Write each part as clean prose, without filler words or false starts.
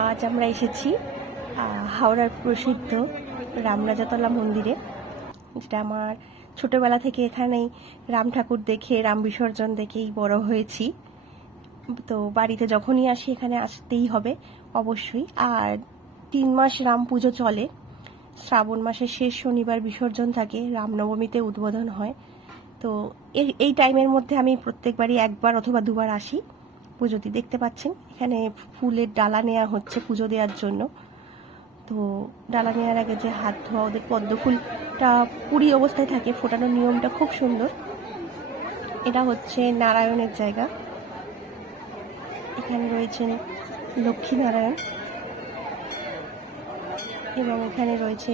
আজ আমরা এসেছি হাওড়ার প্রসিদ্ধ রামরাজাতলা মন্দিরে, যেটা আমার ছোটবেলা থেকে এখানেই রাম ঠাকুর দেখে, রাম বিসর্জন দেখেই বড় হয়েছি। তো বাড়িতে যখনই আসি এখানে আসতেই হবে অবশ্যই। আর 3 মাস রাম পুজো চলে। শ্রাবণ মাসের শেষ শনিবার বিসর্জন থাকে, রামনবমীতে উদ্বোধন হয়। তো এই টাইমের মধ্যে আমি প্রত্যেকবারই একবার অথবা দুবার আসি পুজোতে। দেখতে পাচ্ছেন এখানে ফুলের ডালা নেওয়া হচ্ছে পুজো দেওয়ার জন্য। তো ডালা নেওয়ার আগে যে হাত ধোয়া, ওদের পদ্ম ফুলটা পুরি অবস্থায় থাকে, ফোটানোর নিয়মটা খুব সুন্দর। এটা হচ্ছে নারায়ণের জায়গা। এখানে রয়েছেন লক্ষ্মী নারায়ণ এবং এখানে রয়েছে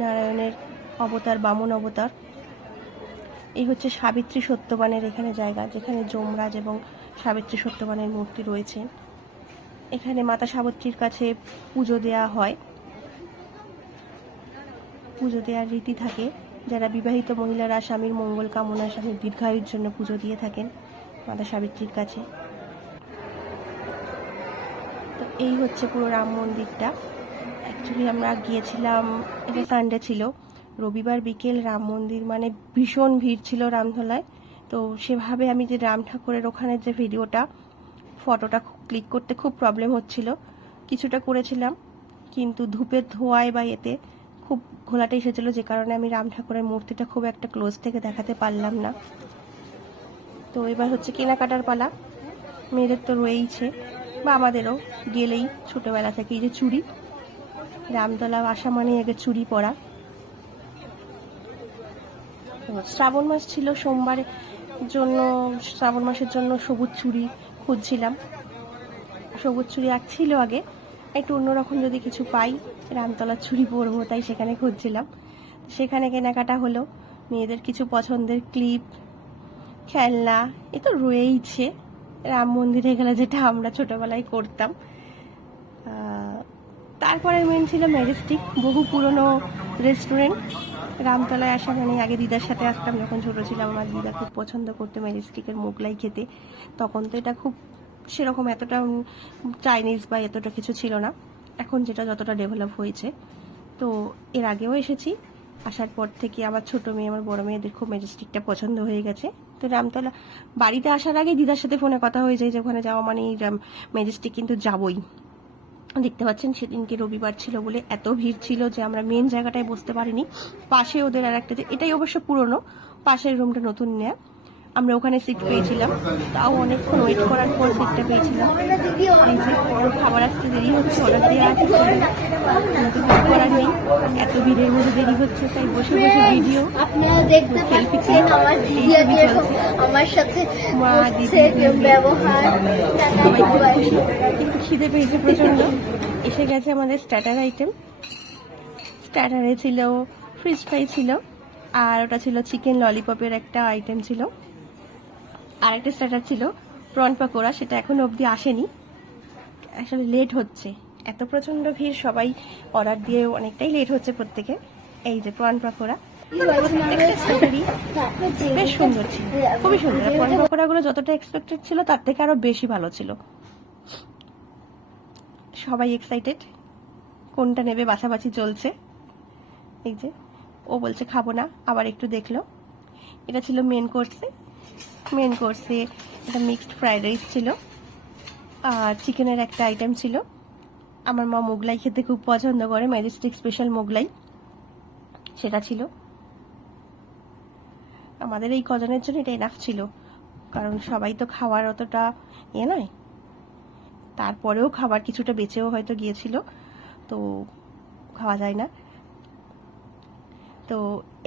নারায়ণের অবতার, বামন অবতার। এই হচ্ছে সাবিত্রী সত্যবানের এখানে জায়গা, যেখানে যমরাজ এবং সাবিত্রী সত্যবানের মূর্তি রয়েছে। এখানে মাতা সাবিত্রীর কাছে পুজো দেওয়া হয়, পুজো দেওয়ার রীতি থাকে। যারা বিবাহিত মহিলারা স্বামীর মঙ্গল কামনা, স্বামীর দীর্ঘায়ুর জন্য পুজো দিয়ে থাকেন মাতা সাবিত্রীর কাছে। তো এই হচ্ছে পুরো রাম মন্দিরটা। অ্যাকচুয়ালি আমরা গিয়েছিলাম, এটা সানডে ছিল, রবিবার বিকেল। রাম মন্দির মানে ভীষণ ভিড় ছিল রামতলায়। তো সেভাবে আমি যে রাম ঠাকুরের ওখানে যে ভিডিওটা, ফটোটা ক্লিক করতে খুব প্রবলেম হচ্ছিল। কিছুটা করেছিলাম, কিন্তু ধূপের ধোঁয়ায় বা এতে খুব ঘোলাটে এসেছিলো, যে কারণে আমি রাম ঠাকুরের মূর্তিটা খুব একটা ক্লোজ থেকে দেখাতে পারলাম না। তো এবার হচ্ছে কেনাকাটার পালা। মেয়েদের তো রয়েইছে, বা আমাদেরও গেলেই ছোটোবেলা থেকে এই যে চুড়ি, রামতলা আসা মানে আগে চুড়ি পরা। শ্রাবণ মাস ছিল সোমবারের জন্য, শ্রাবণ মাসের জন্য সবুজ চুড়ি খুঁজছিলাম। সবুজ চুড়ি ছিল আগে, একটু অন্যরকম যদি কিছু পাই রামতলার চুড়ি পরবো, তাই সেখানে খুঁজছিলাম। সেখানে কেনাকাটা হলো। মেয়েদের কিছু পছন্দের ক্লিপ, খেলনা, এ তো রয়েইছে। রাম মন্দিরে গেলে যেটা আমরা ছোটবেলায় করতাম। তারপরে মেন ছিল ম্যাজেস্টিক, বহু পুরনো রেস্টুরেন্ট। রামতলায় আসা মানে, আগে দিদার সাথে আসতাম যখন ছোট ছিলাম, আমার দিদা খুব পছন্দ করতে ম্যাজেস্টিকের মোগলাই খেতে। তখন তো এটা খুব সেরকম এতটা চাইনিজ বা এতটা কিছু ছিল না, এখন যেটা যতটা ডেভেলপ হয়েছে। তো এর আগেও এসেছি, আসার পর থেকে আমার ছোট মেয়ে, আমার বড় মেয়েদের খুব ম্যাজেস্টিকটা পছন্দ হয়ে গেছে। তো রামতলা বাড়িতে আসার আগে দিদার সাথে ফোনে কথা হয়ে যায় যে ওখানে যাওয়া মানে ম্যাজেস্টিক কিন্তু যাবই। দেখতে পাচ্ছেন সেদিনকে রবিবার ছিল বলে এত ভিড় ছিল যে আমরা মেন জায়গাটায় বসতে পারিনি। পাশে ওদের আর একটা, এটাই অবশ্য পুরনো, পাশের রুমটা নতুন নেয়া, আমরা ওখানে সিট পেয়েছিলাম। তাও অনেকক্ষণ ওয়েট করার পর সিটটা পেয়েছিলাম। খাবার আসতে দেরি হচ্ছে, অর্ডার দেওয়া আছে, কিন্তু কিছু করার নেই, এত ভিড়ের মধ্যে দেরি হচ্ছে, তাই বসে বসে ভিডিও, আপনারা দেখতে পাচ্ছেন আমার দিদি আমার সাথে মা দিদি ব্যবহার। কিন্তু খিদে পেয়েছে প্রচন্ড। এসে গেছে আমাদের স্টার্টার আইটেম। স্টার্টারে ছিল ফিশ ফ্রাই ছিল, আর ওটা ছিল চিকেন ললিপপের একটা আইটেম ছিল, আর একটা স্টার্টার ছিল প্রন পাকোড়া, সেটা এখনো অবধি আসেনি। আসলে লেট হচ্ছে, এত প্রচন্ড ভিড়, সবাই অর্ডার দিয়ে অনেকটাই লেট হচ্ছে প্রত্যেকে। এই যে প্রন পাকোড়া, প্রত্যেকটা স্টার্টারই বেশ সুন্দর ছিল, খুবই সুন্দর। প্রন পাকোড়াগুলো যতটা এক্সপেক্টেড ছিল তার থেকে আরো বেশি ভালো ছিল। সবাই এক্সাইটেড, কোনটা নেবে বাছাবাছি চলছে। এই যে ও বলছে খাবো না, আবার একটু দেখলো। এটা ছিল মেন কোর্সে। মেন কোর্সে একটা মিক্সড ফ্রাইড রাইস ছিল, আর চিকেনের একটা আইটেম ছিল। আমার মা মোগলাই খেতে খুব পছন্দ করে, ম্যাজেস্টিক স্পেশাল মোগলাই, সেটা ছিল। আমাদের এই কজনের জন্য এটা এনাফ ছিল, কারণ সবাই তো খাওয়ার অতটা নয়। তারপরেও খাবার কিছুটা বেঁচেও হয়তো গিয়েছিল, তো খাওয়া যায় না। তো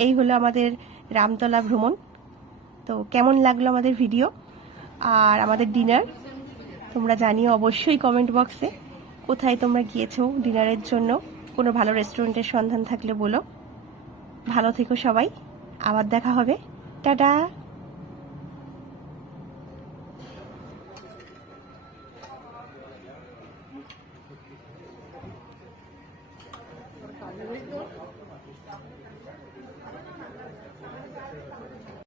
এই হলো আমাদের রামতলা ভ্রমণ। তো কেমন লাগলো আমাদের ভিডিও আর আমাদের ডিনার, তোমরা জানিও অবশ্যই কমেন্ট বক্সে। কোথায় তোমরা গিয়েছো ডিনারের জন্য, কোনো ভালো রেস্টুরেন্টের সন্ধান থাকলে বলো। ভালো থেকো সবাই, আবার দেখা হবে, টাটা।